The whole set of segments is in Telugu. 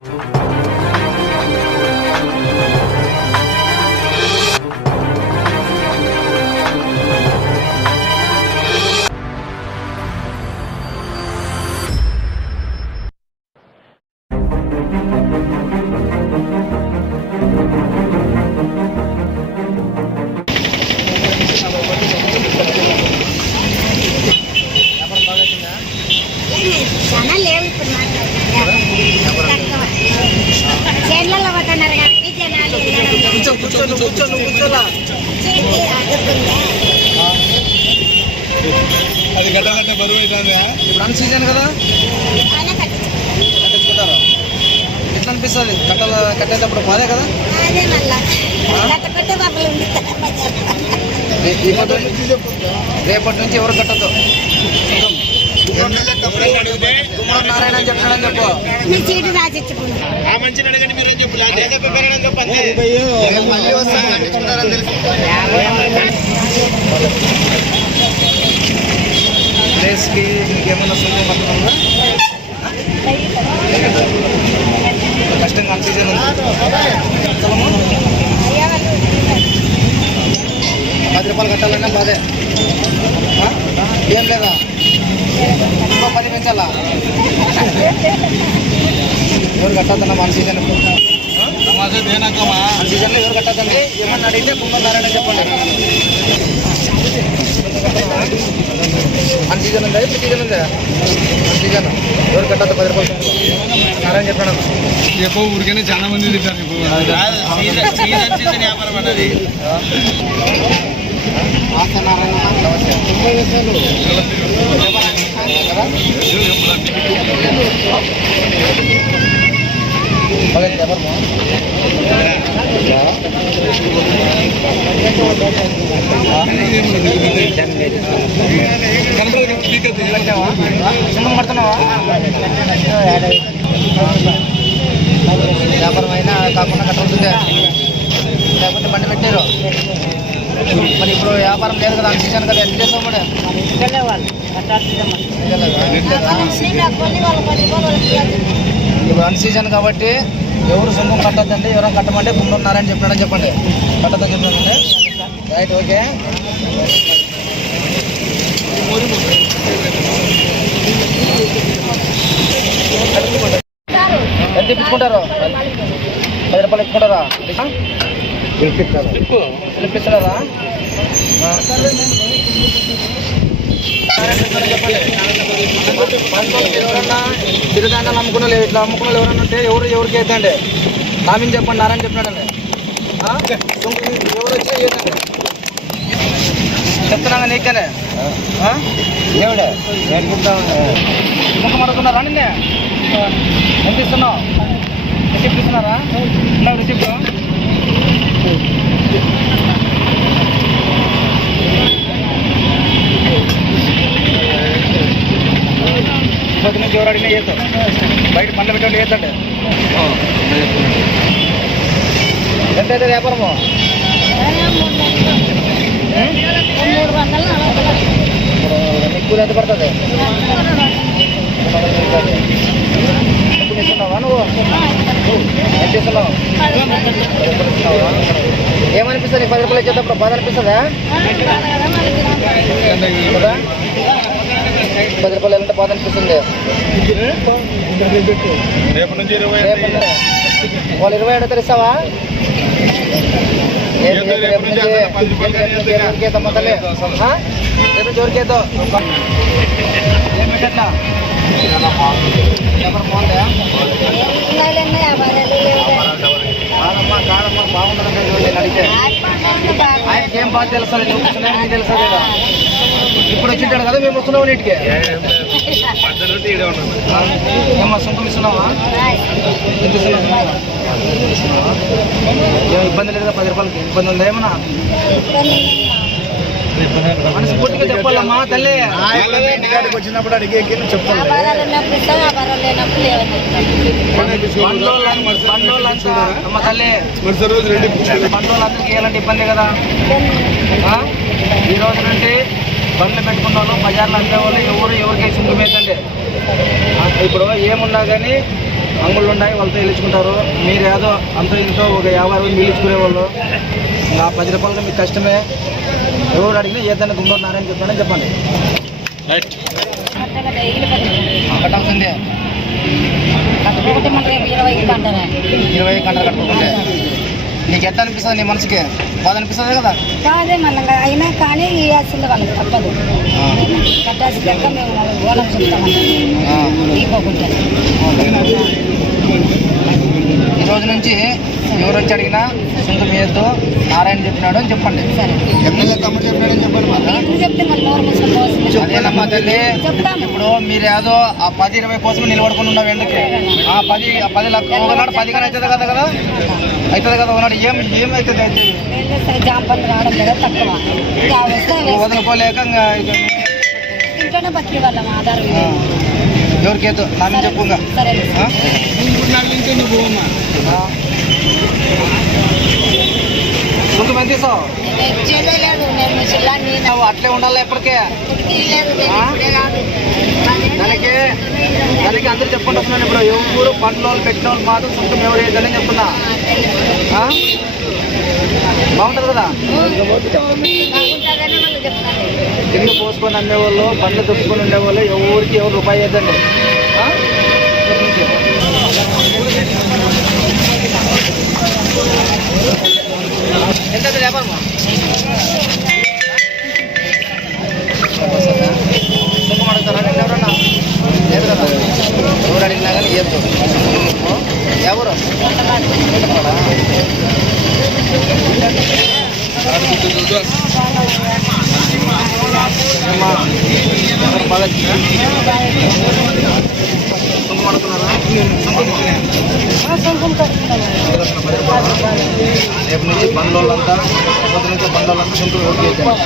అది కట్టాలంటే బరువు అవుతుంది. ఇప్పుడు అన్ సీజన్ కదా కట్టించుకుంటారు. ఎట్లా అనిపిస్తుంది కట్టేటప్పుడు బాధే కదా? రేపటి నుంచి ఎవరు కట్టద్దు. నారాయణ అని చెప్పాడని చెప్పు. ప్లేస్కి మీకేమైనా సొంతం పడుతుందా? కష్టంగా అన్ సీజన్ ఉంది. 10 రూపాయలు కట్టాలన్నా బాధే. ఏం లేదా? ఇంకో 10 పెంచాలా? ఎవరు కట్టద్దన్నా అన్ సీజన్? అన్ సీజన్లో ఎవరు కట్టద్దండి? ఏమన్నా అడిగితే కుంభధారణ చెప్పండి. అన్ సీజన్ ఉందా? ఇప్పుడు సీజన్ ఉందా? అన్ సీజన్ ఎవరు కట్టద్దు 10 రూపాయలు నారాయణ చెప్పాను. ఎప్పుడు ఊరికైనా చాలా మంది తింటారు. వ్యాపారం అన్నది పడుతున్నావా? వ్యాపారం అయినా కాకుండా కట్టవుతుందే, లేకపోతే బండి పెట్టారు. మరి ఇప్పుడు వ్యాపారం లేదు కదా, అన్ సీజన్ కదా, ఎంత చేస్తాం మరి? ఇప్పుడు అన్ సీజన్ కాబట్టి ఎవరు సొంతం కట్టద్దండి. ఎవరైనా కట్టమంటే ఉన్నారని చెప్పాడని చెప్పండి. కట్టద్దని చెప్పానండి. Right, okay. ఎంత ఇప్పించుకుంటారు? 10 రూపాయలు ఇప్పుకుంటారా? పిలిపిస్తున్నారా? చెప్పండి. ఎవరన్నా చిరుధాన్యాలు అమ్ముకున్న లేదు, ఇట్లా అమ్ముకున్న ఎవరన్నా ఉంటే ఎవరికి అవుతాండి నామిని చెప్పండి. నారాయణ చెప్పినాడండి. ఎవరు వచ్చి చెప్తున్నాగా నీకనే ముఖం మడుతున్నారా? నిన్నే ఎంత ఇస్తున్నావు? రిసిప్ట్ ఇస్తున్నారా? రిసిప్ట్ పొద్దు నుంచి ఎవరు అడిగినా చేస్తాం. బయట పండ్ల పెట్టండి చేద్దండి. ఎంత అయితే వ్యాపారము? 300 కూలి ఎంత పడుతుంది? ఇస్తున్నావా నువ్వు? ఎంత ఇస్తున్నావు? ఏమనిపిస్తుంది? 10 రూపాయలు ఇచ్చేటప్పుడు బాధ అనిపిస్తుందా? 10 రూపాయలు ఎంత బాధ అనిపిస్తుంది? వాళ్ళు 20 అడుగుతారు, ఇస్తావా? జోరికేద్దో ఏం పెట్టట్లా? ఎవరు బాగుందా? కాదమ్మా బాగుంటుందంటే నేను అడిగితే ఆయనకి ఏం బాగా తెలుస్తుంది? నువ్వు వస్తున్నావు, నీకు తెలుసా లేదా? ఇప్పుడు వచ్చింటాడు కదా, మేము వస్తున్నావు నీటికి. ఏమన్నా సొంతం ఇస్తున్నావా? ఎంత ఇస్తున్నావా? ఏం ఇబ్బంది లేదా? 10 రూపాయలకి ఇబ్బంది ఉందా ఏమన్నా? మనస్ఫూర్తిగా చెప్పాలమ్మా తల్లి. వచ్చినప్పుడు అడిగే చెప్పాలి. అమ్మ తల్లి, బండ్లోళ్ళందరికీ ఎలాంటి ఇబ్బంది కదా? ఈ రోజు నుండి బండ్లు పెట్టుకున్న వాళ్ళు, బజార్లో అందే వాళ్ళు ఎవరికి సుంకమేతండి. ఇప్పుడు ఏమున్నా కానీ అంగుళ్ళు ఉన్నాయి, వాళ్ళతో వెళ్ళించుకుంటారు. మీరు ఏదో అంతో ఇంతో ఒక 50 రూపాయలు మిగిలించుకునే వాళ్ళు, ఇంకా 10 రూపాయలకి మీకు కష్టమే. ఎవరు అడిగినా ఏదైనా గుమ్మన్నారని చెప్పానని చెప్పండి. కట్టాల్సిందే. కట్టుకోకపోతే మన రేపు 20 అంటారా? 20 గంటలు కట్టుకుంటే నీకు ఎట్లా అనిపిస్తుంది? నీ మనసుకి బాధ అనిపిస్తుంది కదా? కాదే మళ్ళీ అయినా కానీ ఇవ్వాల్సిందే వాళ్ళకి తప్పదు. కట్టాల్సి లెక్క మేము ఓనర్ చెప్తామండి తీసుకోకుంటే. ఈ రోజు నుంచి ఎవరు వచ్చి అడిగినా సొంత మీతో నారాయణ చెప్పినాడు అని చెప్పండి. ఎమ్మెల్యే తమ్ముడు చెప్పినాడని చెప్పండి. ఎందుకు చెప్తే మళ్ళీ నోరు మూసుకొని పోవాల్సిందే. అదేనమ్మా తల్లి, చెప్తాము. ఇప్పుడు మీరు ఏదో ఆ 10-20 కోసం నిలబడుకుని ఉన్నావు. ఎందుకు ఆ 10 లక్ష ఒకనాడు 10 కానీ అవుతుంది కదా అవుతుంది కదా ఒకనాడు ఏమవుతుంది? అయితే ఏం చేస్తారు, జాంపండి రావడం లేదా తక్కువ ఇక వస్తే వదలుకోలేక ఇంకా ఇంట్లోనే బతికే వాళ్ళం ఆధారం ఎవరికేదో నా మీద చెప్పు. ఇంకా సరే ముందు మంది తీసావు చేయలేదు. నేను చిల్లాన్ని నువ్వు అట్లే ఉండాలి ఎప్పటికే. లేదు దానికి అందరూ చెప్పుకుంటున్నాను. ఇప్పుడు ఎవరు పండ్ల వాళ్ళు పెట్టిన వాళ్ళు మాత్రం సొంతం ఎవరు వేయదని చెప్తున్నా. బాగుంటుంది కదా? కింద పోసుకొని అమ్మేవాళ్ళు, పండ్లు దుప్పుకొని ఉండేవాళ్ళు ఎవరికి ఎవరు రూపాయి వేద్దండి. ఎంత వ్యాపారమా? సుఖం అడుగుతారా? నేను ఎవరన్నా లేదు కదా? ఎవరు అడిగినా కానీ ఏదో ఎవరు బాగా సుఖం అడుగుతున్నారా? రేపు నుంచి బండ్లంతా నుంచి బండ్లంతా సొంతం ఓటు చేద్దాం.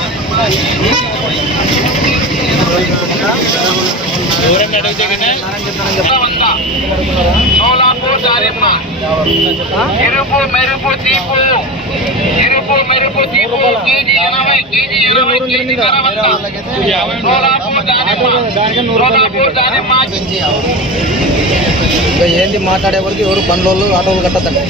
ఏంటి మాట్లాడే వరకు ఎవరు బండ్లోళ్ళు ఆటోలు కట్టద్దండి.